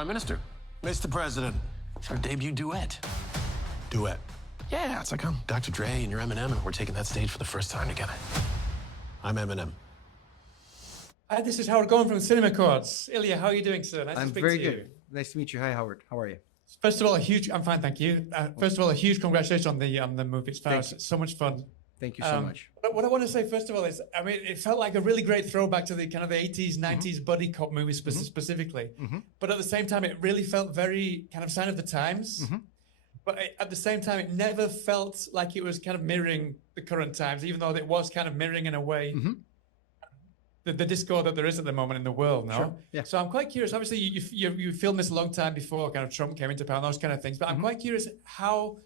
Prime Minister. Mr. President. It's our debut duet. Duet. Yeah, it's like I'm Dr. Dre and you're Eminem, and we're taking that stage for the first time together. I'm Eminem. Hi, this is Howard going from Cinema Chords. Ilya, how are you doing, sir? Nice to I'm speak very to good. you. Nice to meet you. Hi, Howard. How are you? First of all, I'm fine, thank you. First of all, a huge congratulations on the movie. It's so much fun. Thank you so much. What I want to say, first of all, is, I mean, it felt like a really great throwback to the kind of the 80s, 90s buddy cop movies specifically. But at the same time, it really felt very kind of sign of the times. But at the same time, it never felt like it was kind of mirroring the current times, even though it was kind of mirroring in a way the discord that there is at the moment in the world now. Sure. Yeah. So I'm quite curious. Obviously, you filmed this a long time before kind of Trump came into power and those kind of things. But I'm quite curious how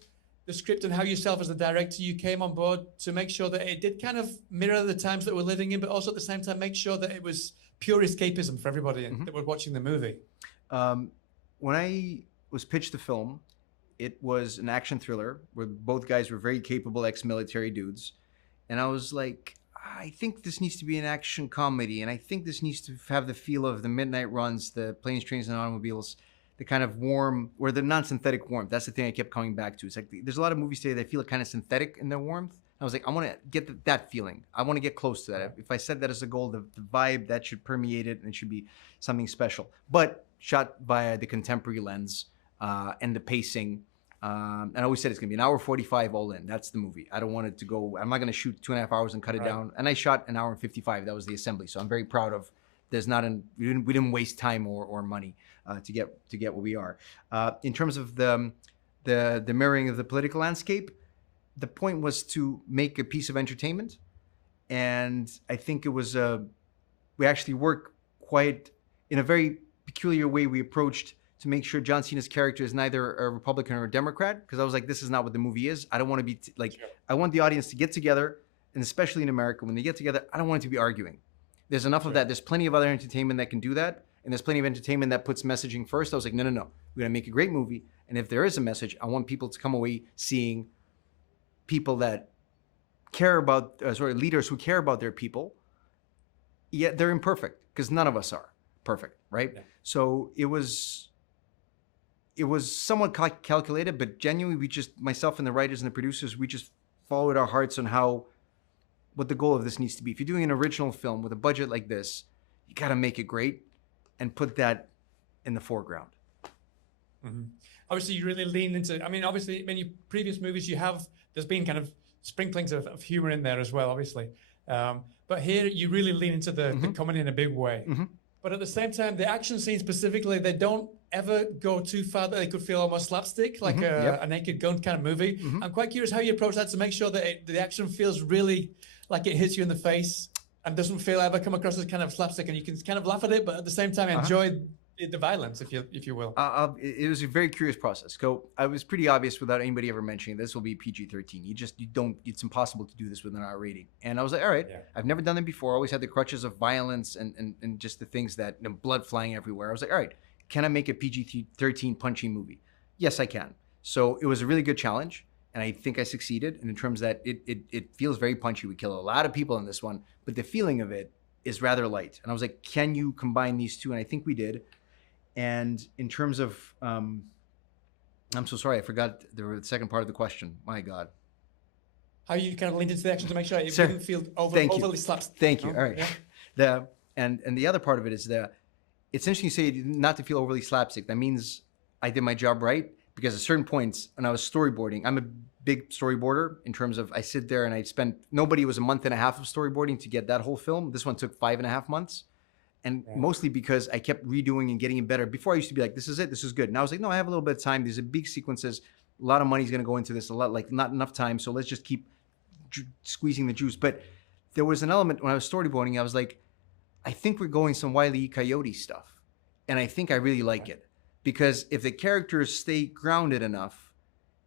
the script and how yourself as the director, you came on board to make sure that it did kind of mirror the times that we're living in, but also at the same time make sure that it was pure escapism for everybody that were watching the movie. When I was pitched the film, it was an action thriller where both guys were very capable ex-military dudes. And I was like, I think this needs to be an action comedy. And I think this needs to have the feel of the midnight runs, the planes, trains, and automobiles, the kind of warm, or the non-synthetic warmth. That's the thing I kept coming back to. It's like, there's a lot of movies today that feel kind of synthetic in their warmth. I was like, I want to get that feeling. I want to get close to that. If I set that as a goal, the vibe, that should permeate it and it should be something special. But shot via the contemporary lens and the pacing. And I always said it's going to be 1 hour 45 all in. That's the movie. I don't want it to go, I'm not going to shoot 2.5 hours and cut it down. And I shot 1 hour and 55. That was the assembly. So I'm very proud of, we didn't waste time or money to get what we are. In terms of the mirroring of the political landscape, the point was to make a piece of entertainment. And I think it was, we actually worked quite, in a very peculiar way, we approached to make sure John Cena's character is neither a Republican or a Democrat, because I was like, this is not what the movie is. I don't want to be I want the audience to get together, and especially in America, when they get together, I don't want it to be arguing. There's enough of that. There's plenty of other entertainment that can do that, and there's plenty of entertainment that puts messaging first. I was like, no. We're going to make a great movie, and if there is a message, I want people to come away seeing people that care about, leaders who care about their people, yet they're imperfect, because none of us are perfect, right? Yeah. So it was somewhat calculated, but genuinely, myself and the writers and the producers, we just followed our hearts on what the goal of this needs to be. If you're doing an original film with a budget like this, you got to make it great and put that in the foreground. Obviously, you really lean into, I mean, obviously, in your previous movies, there's been kind of sprinklings of humor in there as well, obviously. But here, you really lean into the comedy in a big way. But at the same time, the action scenes specifically, they don't ever go too far that they could feel almost slapstick, like a Naked Gun kind of movie. I'm quite curious how you approach that to make sure that the action feels really like it hits you in the face and doesn't ever come across as kind of slapstick, and you can kind of laugh at it, but at the same time enjoy the violence, if you will. It was a very curious process. I was pretty obvious without anybody ever mentioning this will be PG-13. It's impossible to do this with an R rating. And I was like, all right, I've never done that before. I always had the crutches of violence and just the things that, blood flying everywhere. I was like, all right, can I make a PG-13 punchy movie? Yes, I can. So it was a really good challenge, and I think I succeeded. And in terms that it feels very punchy. We kill a lot of people in this one, but the feeling of it is rather light. And I was like, can you combine these two? And I think we did. And in terms of, I'm so sorry, I forgot the second part of the question. My God. How you kind of leaned into the action to make sure it didn't feel overly slapstick. Thank you. All right. Yeah. And the other part of it is it's interesting you say not to feel overly slapstick. That means I did my job right, because at certain points when I was storyboarding, I'm a big storyboarder in terms of I sit there and nobody was a month and a half of storyboarding to get that whole film. This one took 5.5 months. And mostly because I kept redoing and getting it better. Before I used to be like, this is it, this is good. And I was like, no, I have a little bit of time. These are big sequences. A lot of money is going to go into this. Not enough time. So let's just keep squeezing the juice. But there was an element when I was storyboarding, I was like, I think we're going some Wile E. Coyote stuff. And I think I really like it. Because if the characters stay grounded enough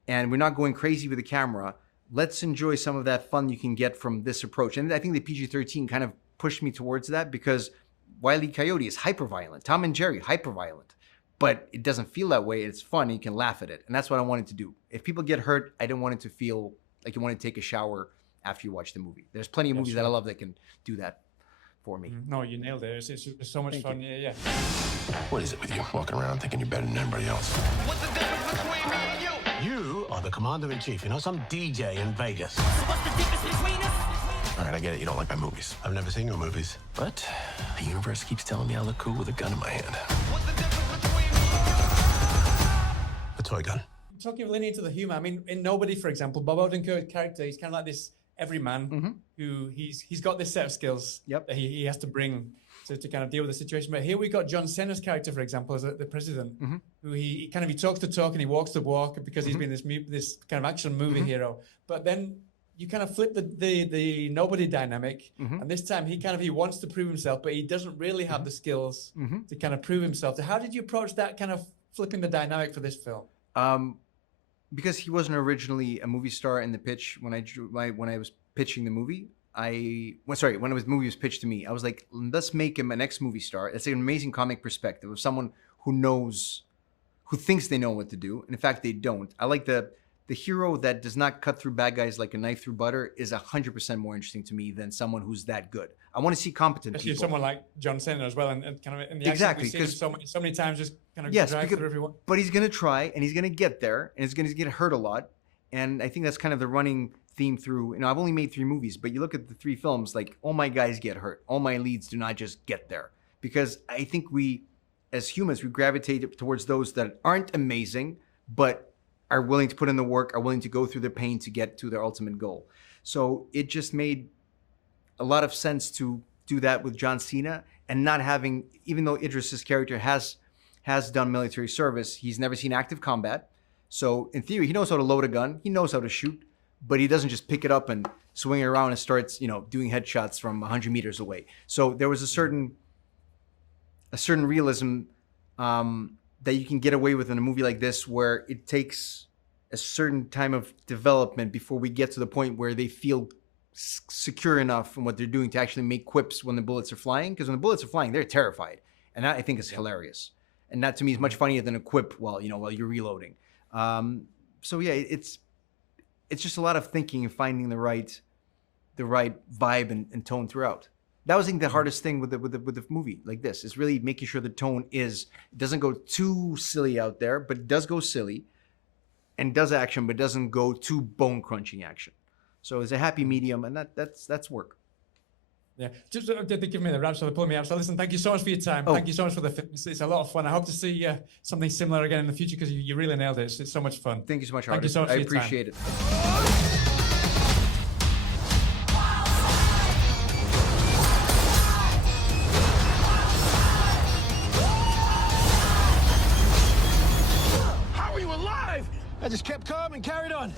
and we're not going crazy with the camera, let's enjoy some of that fun you can get from this approach. And I think the PG-13 kind of pushed me towards that, because Wile E. Coyote is hyper-violent. Tom and Jerry, hyper-violent. But it doesn't feel that way. It's fun. And you can laugh at it. And that's what I wanted to do. If people get hurt, I didn't want it to feel like you want to take a shower after you watch the movie. There's plenty of movies that I love that can do that. for me. No, you nailed it. It's so much fun. Yeah. What is it with you walking around thinking you're better than everybody else? What's the difference between me and you? You are the commander-in-chief. You're not some DJ in Vegas. So what's the difference between us? All right, I get it. You don't like my movies. I've never seen your movies. But the universe keeps telling me I look cool with a gun in my hand. What's the difference between me and you? A toy gun. Talking of leaning into the humor, I mean, in Nobody, for example, Bob Odenkirk's character, he's kind of like this everyman who he's got this set of skills that he has to bring to kind of deal with the situation. But here we got John Cena's character, for example, as the president, who he talks the talk and he walks the walk because he's been this kind of action movie hero. But then you kind of flip the Nobody dynamic, and this time he wants to prove himself, but he doesn't really have the skills to kind of prove himself. So how did you approach that kind of flipping the dynamic for this film? Because he wasn't originally a movie star in the pitch when I was pitching the movie. When the movie was pitched to me, I was like, let's make him an ex-movie star. It's an amazing comic perspective of someone who thinks they know what to do, and in fact they don't. I like the hero that does not cut through bad guys like a knife through butter is 100% more interesting to me than someone who's that good. I want to see competent Especially people. someone like John Cena as well, and kind of in the Exactly, accent we've seen him so many times just kind of drag through everyone. But he's going to try, and he's going to get there, and he's going to get hurt a lot. And I think that's kind of the running theme through. I've only made 3 movies, but you look at the 3 films, like all my guys get hurt. All my leads do not just get there. Because I think we, as humans, we gravitate towards those that aren't amazing, but are willing to put in the work, are willing to go through the pain to get to their ultimate goal. So it just made a lot of sense to do that with John Cena and not having, even though Idris's character has done military service, he's never seen active combat. So in theory, he knows how to load a gun, he knows how to shoot, but he doesn't just pick it up and swing it around and starts, doing headshots from 100 meters away. So there was a certain realism that you can get away with in a movie like this, where it takes a certain time of development before we get to the point where they feel secure enough in what they're doing to actually make quips when the bullets are flying. Because when the bullets are flying, they're terrified, and that I think is hilarious. And that to me is much funnier than a quip while you're reloading. So yeah, it's just a lot of thinking and finding the right vibe and tone throughout. That was, I think, the hardest thing with the movie like this is really making sure the tone it doesn't go too silly out there, but it does go silly, and does action, but doesn't go too bone crunching action. So it's a happy medium, and that's work. Yeah, just they give me the wrap, so they're pulling me out. So listen, thank you so much for your time. Thank you so much for the film. It's a lot of fun. I hope to see something similar again in the future, because you really nailed it. It's so much fun. Thank you so much, Thank you so much. I appreciate it. How are you alive? I just kept calm and carried on.